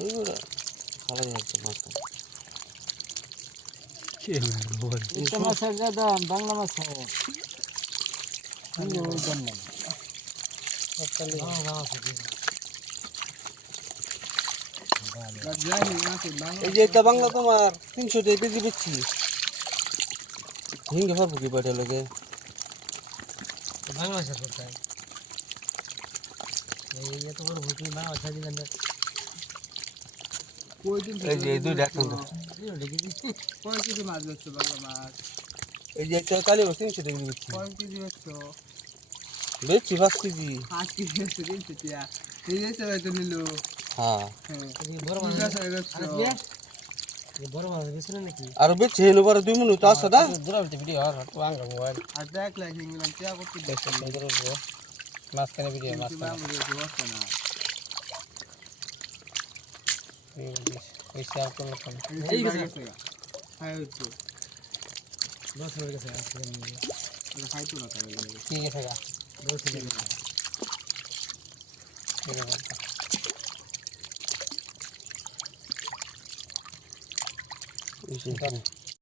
এইগুলো খালাই হচ্ছে মাছটা। এটা মাছের যা দাম বাংলা মাছ খাওয়া ওই দাম নাই। এই যে এটা বাংলা তোমার 300 টাকা কেজি বেচছি। হিঙ্গে পারবো কি বাড়ির লগে? বাংলা মাছের কোথায় এই এত বড় ভুটি বাংলা মাছ দিবেন না। এই যে এই দুইটা একসাথে। কয় কেজি মাছ বেচছো বাংলা মাছ? এই যে একটা কালি মাছ 300 টাকা বেচছি। কয় কেজি বেচছো? বেচছি 5 কেজি। 5 কেজি বেচছো 300 টাকা। ঠিক আছে হয়তো নিলো। হ্যাঁ বড় মাছ বড় মাছ বেশি নাকি আর বেচছি হেলো পরে 2 মিনিট আছে না? দূরা ভিডিও আর তো আঙ্গা মোবাইল আর দেখলে হিংলাম টিয়া করতে দেখছো সুন্দর মাছ কেন ভিডিও মাছ কিন্তু বাবু যে বসছে না। ওই শেয়ার করলে এই গেছে খাই হচ্ছে 10 মিনিট গেছে খাই তো না তাহলে ঠিক আছে গা 10 মিনিট গেছে ঠিক আছে এই যে